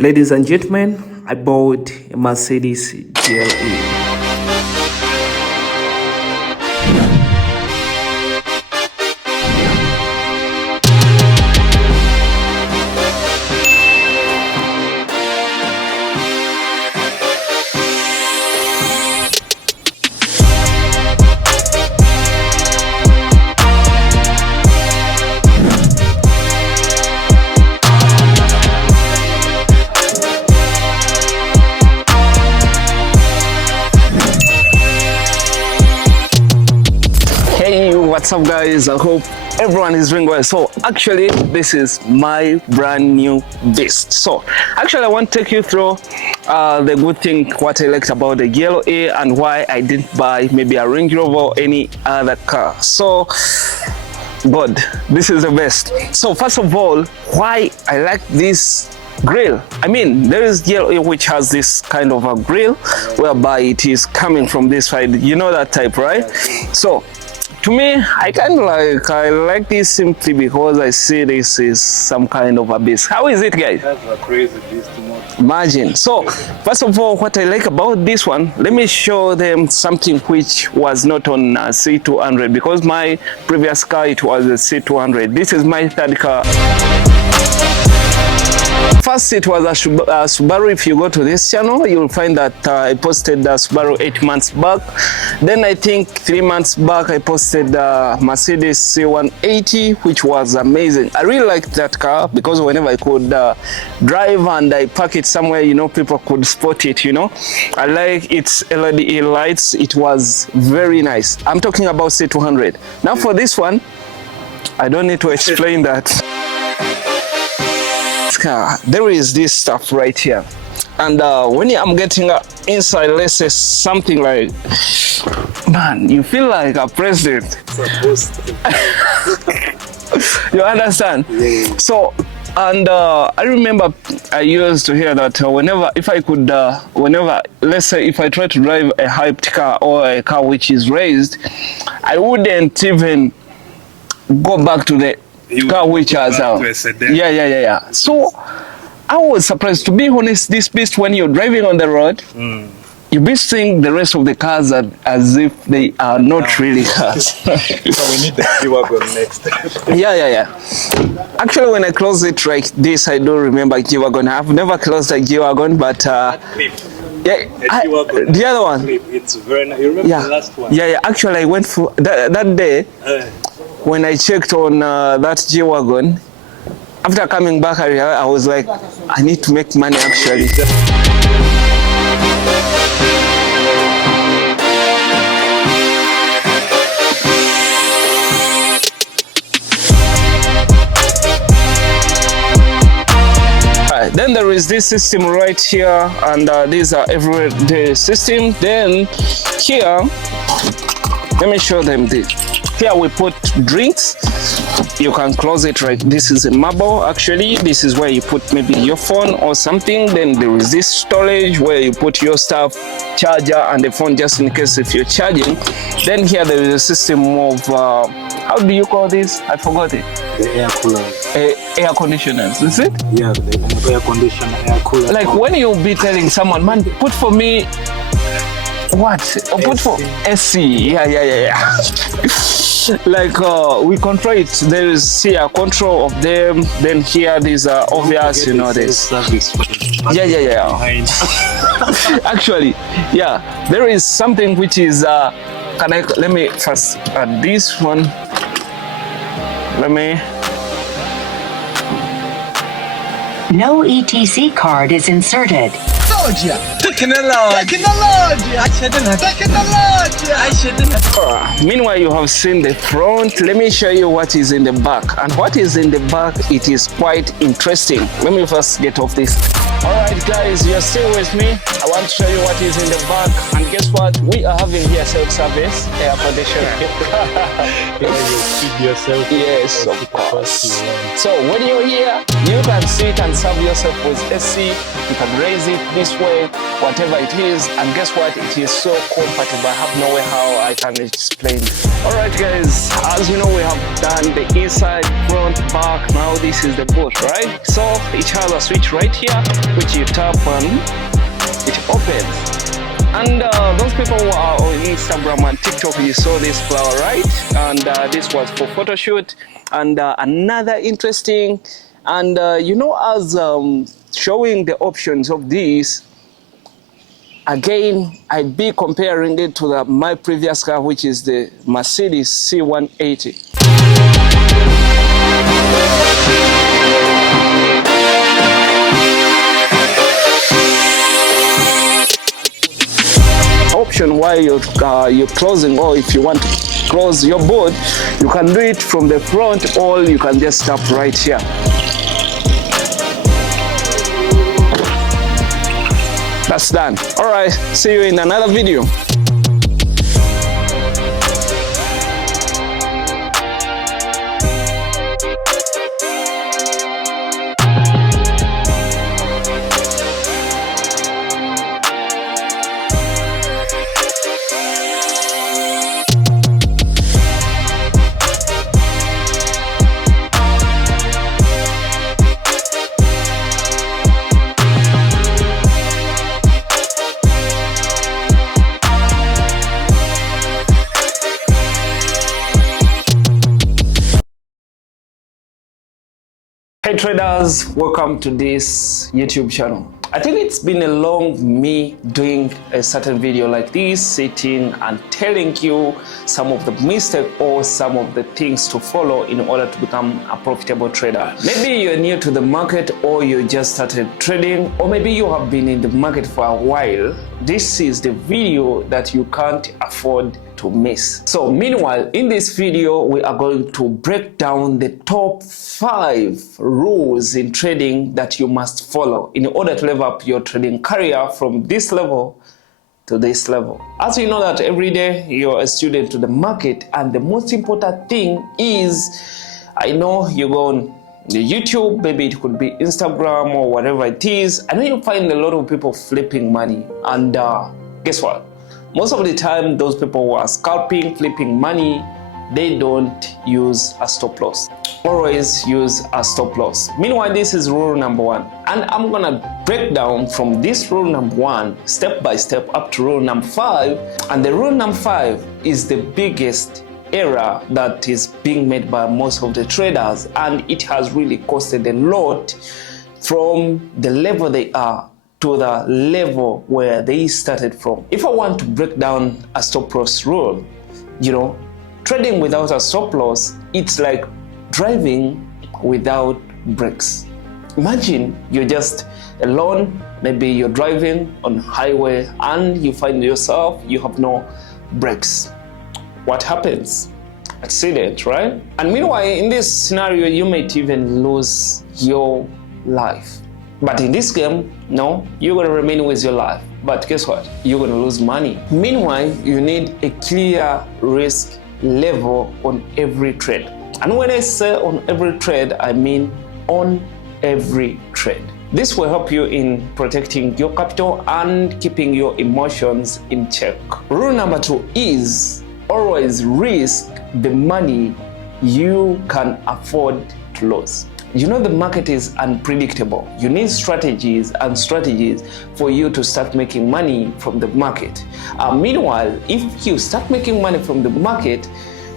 Ladies and gentlemen, I bought a Mercedes GLE. What's up guys, I hope everyone is doing well. So actually this is my brand new beast. So actually I want to take you through the good thing, what I liked about the GLE and why I didn't buy maybe a Range Rover or any other car. So God, this is the best. So first of all, why I like this grill. I mean, there is GLE which has this kind of a grill whereby it is coming from this side, you know that type, right? So to me, I like this simply because I see this is some kind of a beast. How is it, guys? That's a crazy beast. Imagine. So first of all, what I like about this one, let me show them something which was not on a C200, because my previous car, it was a C200. This is my third car. First, it was a Subaru. If you go to this channel, you'll find that I posted the Subaru 8 months back. Then I think 3 months back, I posted the Mercedes C180, which was amazing. I really liked that car because whenever I could drive and I park it somewhere, you know, people could spot it, you know. I like its LED lights. It was very nice. I'm talking about C200. Now for this one, I don't need to explain that. Car, there is this stuff right here, and when I'm getting inside, let's say something like, man, you feel like a president. You understand? Yeah. So and I remember I used to hear that whenever let's say if I try to drive a hyped car or a car which is raised, I wouldn't even go back to the car which has yeah. So I was surprised, to be honest. This beast, when you're driving on the road, you be seeing the rest of the cars as if they are not really cars. So we need the G-Wagon next. yeah. Actually, when I close it like this, I do remember G-Wagon. I've never closed a G-Wagon, but yeah, the other one. It's very nice. You remember the last one? Yeah. Actually, I went for that day. When I checked on that G-Wagon, after coming back, I was like, I need to make money actually. Then there is this system right here, and these are everyday system. Then here, let me show them this. Here we put drinks. You can close it right. This is a marble actually. This is where you put maybe your phone or something. Then there is this storage where you put your stuff, charger and the phone, just in case if you're charging. Then here there is a system of how do you call this? I forgot it. The air coolers. Air conditioners, is it? Yeah, the air conditioner, air cooler. Like when you'll be telling someone, man, put for me what? Put for SC. Yeah. Like we control it. There is here control of them. Then here these are obvious, you know this. Yeah. Actually, yeah, there is something which is let me first add this one. No ETC card is inserted. Technology. Meanwhile, you have seen the front. Let me show you what is in the back. And what is in the back, it is quite interesting. Let me first get off this. Alright guys, you're still with me. I want to show you what is in the back. And guess what? We are having here self-service air conditioner. You feed yourself. Yes, of course. So when you're here, you can sit and serve yourself with AC. You can raise it this way, whatever it is. And guess what? It is so compatible. I have no way how I can explain. Alright guys, as you know, we have done the inside, front, back. Now this is the boot, right? So it has a switch right here. which you tap and it opens. And those people who are on Instagram and TikTok, you saw this flower, right? And this was for photo shoot. And another interesting, and you know, as showing the options of these, again, I'd be comparing it to my previous car, which is the Mercedes C180. Option while you're closing, or if you want to close your boot, you can do it from the front, or you can just tap right here. That's done. All right, see you in another video. Hey traders, welcome to this YouTube channel. I think it's been a long me doing a certain video like this, sitting and telling you some of the mistakes or some of the things to follow in order to become a profitable trader. Maybe you're new to the market, or you just started trading, or maybe you have been in the market for a while. This is the video that you can't afford to miss. So meanwhile, in this video, we are going to break down the top 5 rules in trading that you must follow in order to level up your trading career from this level to this level. As you know that every day you're a student to the market, and the most important thing is, I know you go on the YouTube, maybe it could be Instagram or whatever it is. I know you find a lot of people flipping money, and guess what? Most of the time, those people who are scalping, flipping money, they don't use a stop loss. Always use a stop loss. Meanwhile, this is rule number 1. And I'm gonna break down from this rule number 1, step by step, up to rule number 5. And the rule number 5 is the biggest error that is being made by most of the traders. And it has really costed a lot from the level they are to the level where they started from. If I want to break down a stop loss rule, you know, trading without a stop loss, it's like driving without brakes. Imagine you're just alone, maybe you're driving on highway and you find yourself, you have no brakes. What happens? Accident, right? And meanwhile, in this scenario, you might even lose your life. But in this game, no, you're going to remain with your life. But guess what? You're going to lose money. Meanwhile, you need a clear risk level on every trade. And when I say on every trade, I mean on every trade. This will help you in protecting your capital and keeping your emotions in check. Rule number 2 is always risk the money you can afford to lose. You know, the market is unpredictable. You need strategies for you to start making money from the market. Meanwhile, if you start making money from the market,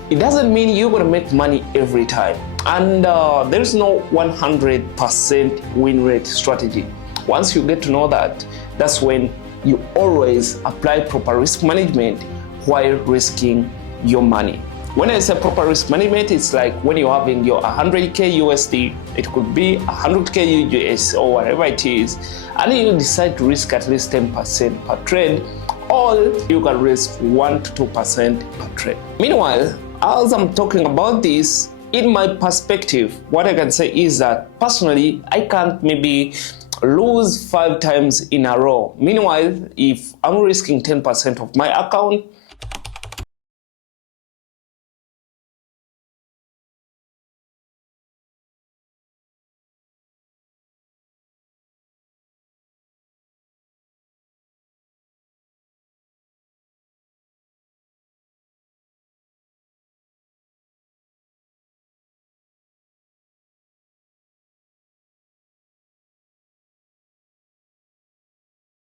it doesn't mean you're going to make money every time. And there's no 100% win rate strategy. Once you get to know that, that's when you always apply proper risk management while risking your money. When I say proper risk management, it's like when you're having your 100k USD, it could be 100k US or whatever it is, and you decide to risk at least 10% per trade, or you can risk 1 to 2% per trade. Meanwhile, as I'm talking about this, in my perspective, what I can say is that personally, I can't maybe lose 5 times in a row. Meanwhile, if I'm risking 10% of my account,